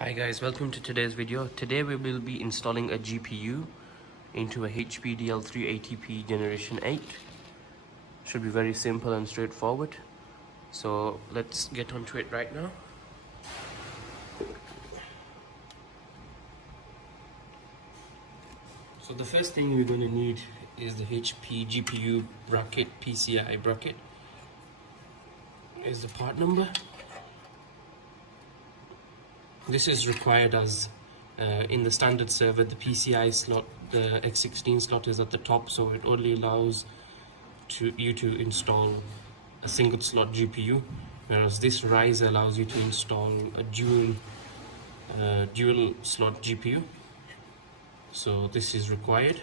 Hi guys, welcome to today's video. Today we will be installing a GPU into a HPE DL380p Generation 8. Should be very simple and straightforward. So let's get onto it right now. So the first thing we're going to need is the HP GPU bracket, PCI bracket. Here's the part number. This is required as in the standard server, the PCI slot, the X16 slot is at the top, so it only allows you to install a single slot GPU, whereas this riser allows you to install a dual slot GPU. So this is required.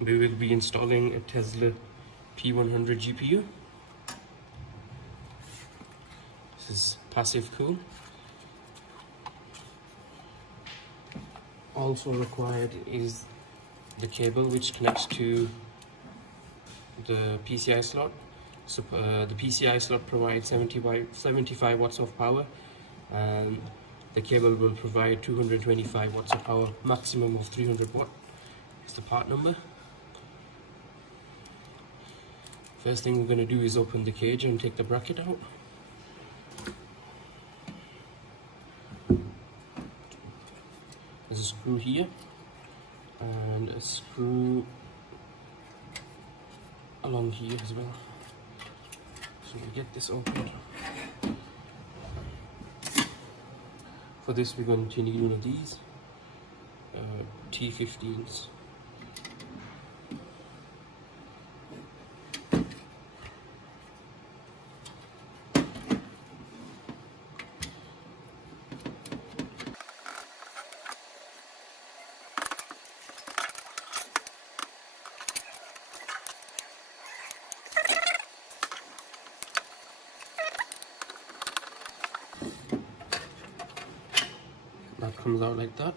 We will be installing a Tesla P100 GPU. This is passive cool. Also required is the cable which connects to the PCI slot. So the PCI slot provides 75 watts of power, and the cable will provide 225 watts of power, maximum of 300 watt. It's the part number. First thing we're going to do is open the cage and take the bracket out. There's a screw here and a screw along here as well. So we get this open. For this we're going to need one of these T15s. That comes out like that.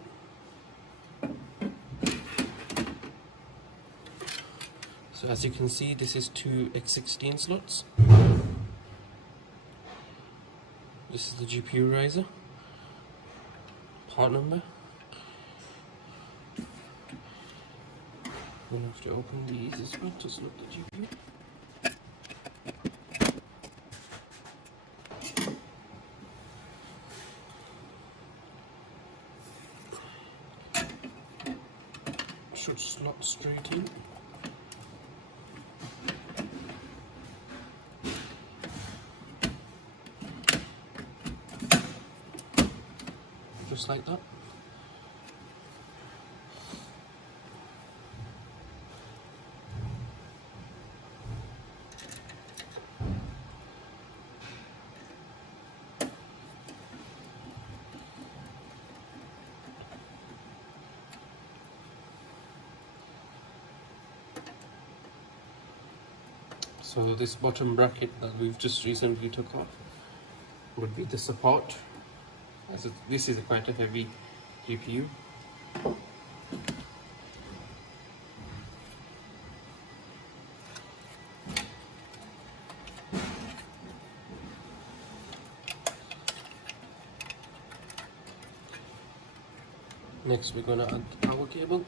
So as you can see, this is two X16 slots. This is the GPU riser. Part number. We'll have to open these as well to slot the GPU. Should slot straight in. Just like that. So this bottom bracket that we've just recently took off would be the support. This is quite a heavy GPU. Next we're going to add the power cable.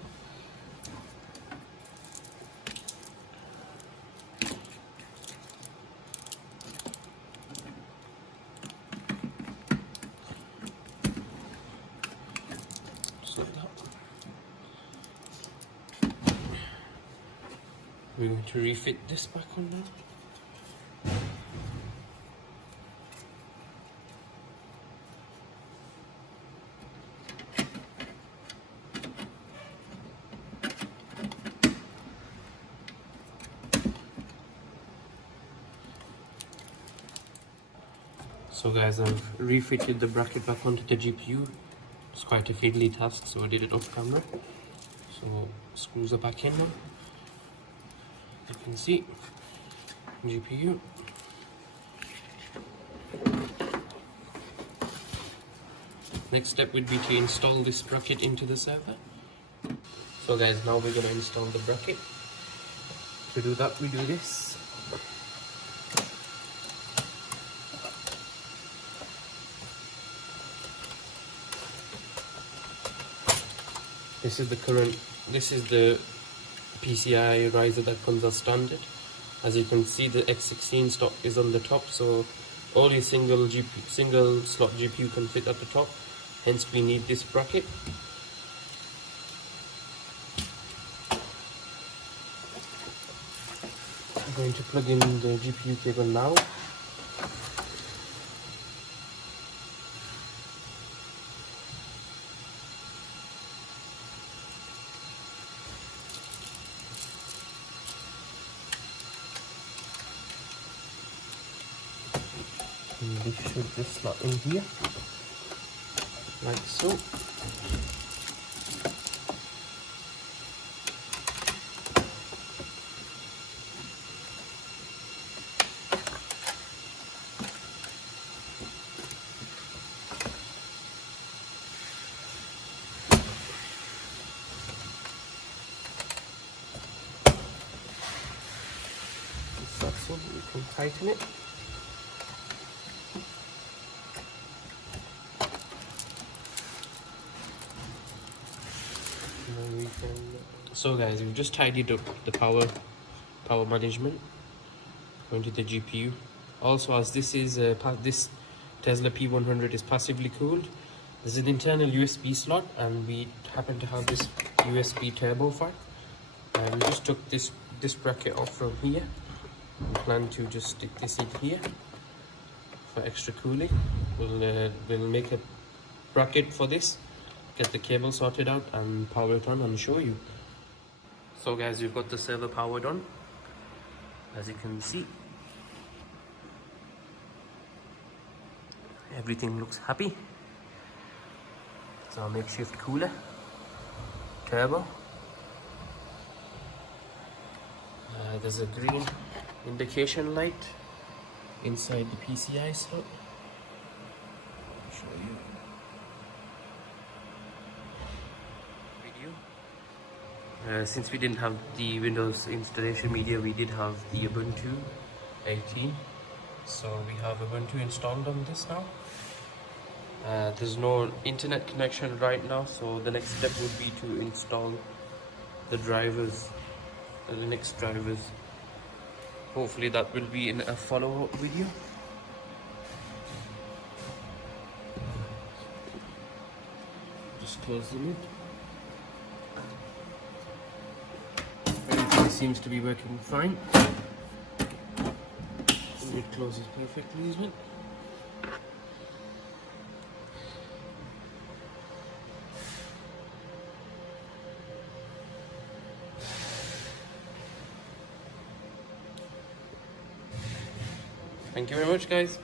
We're going to refit this back on now. So guys, I've refitted the bracket back onto the GPU. It's quite a fiddly task, so I did it off camera. So screws are back in now. You can see GPU. Next step would be to install this bracket into the server. So guys, now we're going to install the bracket. To do that, we do this. This is the current, this is the PCI riser that comes as standard. As you can see, the X16 stock is on the top, so only single slot GPU can fit at the top, hence we need this bracket. I'm going to plug in the GPU cable now. And this should just slot in here, like so. So we can tighten it. So guys, we've just tidied up the power management going to the GPU. Also, as this is this Tesla P100 is passively cooled, there's an internal USB slot, and we happen to have this USB turbo fan. And we just took this bracket off from here. We plan to just stick this in here for extra cooling. We'll make a bracket for this, get the cable sorted out, and power it on and show you. So guys, we've got the server powered on, as you can see. Everything looks happy. It's our makeshift cooler, turbo. There's a green indication light inside the PCI slot. I'll show you. Since we didn't have the Windows installation media, we did have the Ubuntu 18. So we have Ubuntu installed on this now. There's no internet connection right now, so the next step would be to install the drivers, the Linux drivers. Hopefully that will be in a follow-up video. Just close the lid. Everything seems to be working fine. The lid closes perfectly as well. Thank you very much, guys.